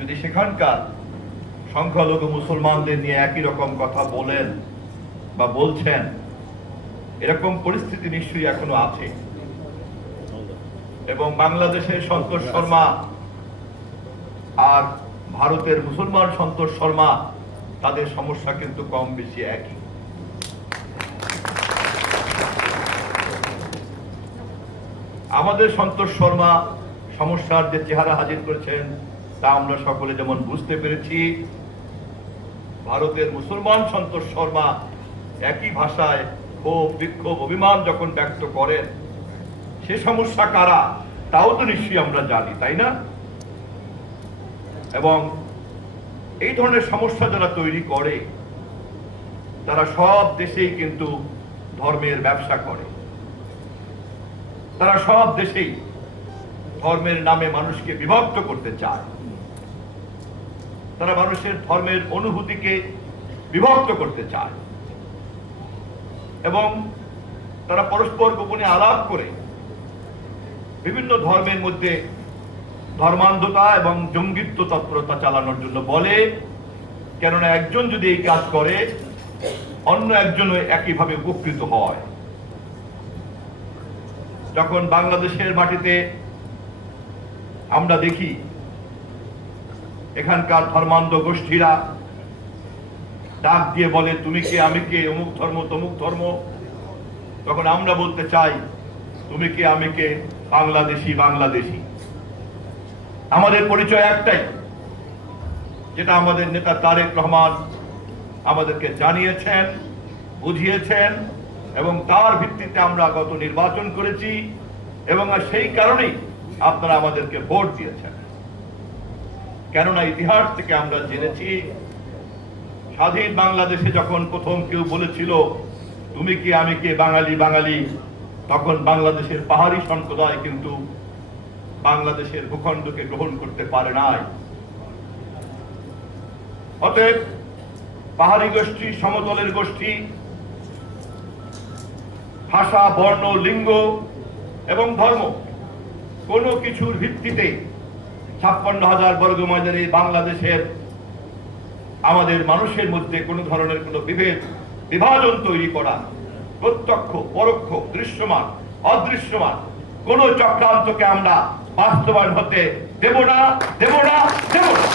যদি সেখানকার সংখ্যালঘু মুসলমানদের নিয়ে একই রকম কথা বলেন বা বলছেন, এরকম পরিস্থিতি নিশ্চয়ই এখনো আছে। এবং বাংলাদেশের সন্তোষ শর্মা আর ভারতের মুসলমান সন্তোষ শর্মা, তাদের সমস্যা কিন্তু কম বেশি একই। আমাদের সন্তোষ শর্মা সমস্যার যে চেহারা হাজির করেছেন তা আমরা সকলে যেমন বুঝতে পেরেছি, ভারতের মুসলমান সন্তোষ শর্মা একই ভাষায় ক্ষোভ, বিক্ষোভ, অভিমান যখন ব্যক্ত করেন, সে সমস্যা কারা তাও তো নিশ্চয়ই আমরা জানি, তাই না? এবং এই ধরনের সমস্যা যারা তৈরি করে, তারা সব দেশেই কিন্তু ধর্মের ব্যবসা করে। তারা সব দেশেই ধর্মের নামে মানুষকে বিভক্ত করতে চায়। তারা মানুষের ধর্মের অনুভূতিকে বিভক্ত করতে চায় এবং তারা পরস্পর গোপনে আলাপ করে বিভিন্ন ধর্মের মধ্যে ধর্মান্ধতা এবং জঙ্গিত্ব তৎপরতা চালানোর জন্য বলে। কেননা একজন যদি এই কাজ করে, অন্য একজনও একইভাবে উপকৃত হয়। যখন বাংলাদেশের মাটিতে আমরা দেখি এখানকার ধর্মান্ধ গোষ্ঠীরা ডাক দিয়ে বলে তুমি কে আমি কে, অমুক ধর্ম তমুক ধর্ম, তখন আমরা বলতে চাই তুমি কে আমি কে, বাংলাদেশি বাংলাদেশি। আমাদের পরিচয় একটাই, যেটা আমাদের নেতা তারেক রহমান আমাদেরকে জানিয়েছেন, বুঝিয়েছেন এবং তার ভিত্তিতে আমরা গত নির্বাচন করেছি এবং সেই কারণেই আপনারা আমাদেরকে ভোট দিয়েছেন। কেননা ইতিহাস থেকে আমরা জেনেছি, স্বাধীন বাংলাদেশে যখন প্রথম কেউ বলেছিল তুমি কি আমি কে, বাঙালি বাঙালি, তখন বাংলাদেশের পাহাড়ি সম্প্রদায় কিন্তু বাংলাদেশের ভূখণ্ডকে গ্রহণ করতে পারে নাই। অতএব পাহাড়ি গোষ্ঠী, সমতলের গোষ্ঠী, ভাষা, বর্ণ, লিঙ্গ এবং ধর্ম কোনো কিছুর ভিত্তিতে 56,000 বর্গ মাইলের বাংলাদেশের আমাদের মানুষের মধ্যে কোনো ধরনের কোনো বিভাজন তৈরি করা, প্রত্যক্ষ পরোক্ষ, দৃশ্যমান অদৃশ্যমান কোন চক্রান্তকে আমরা বাস্তবায়ন হতে দেব না, দেব না, দেব না।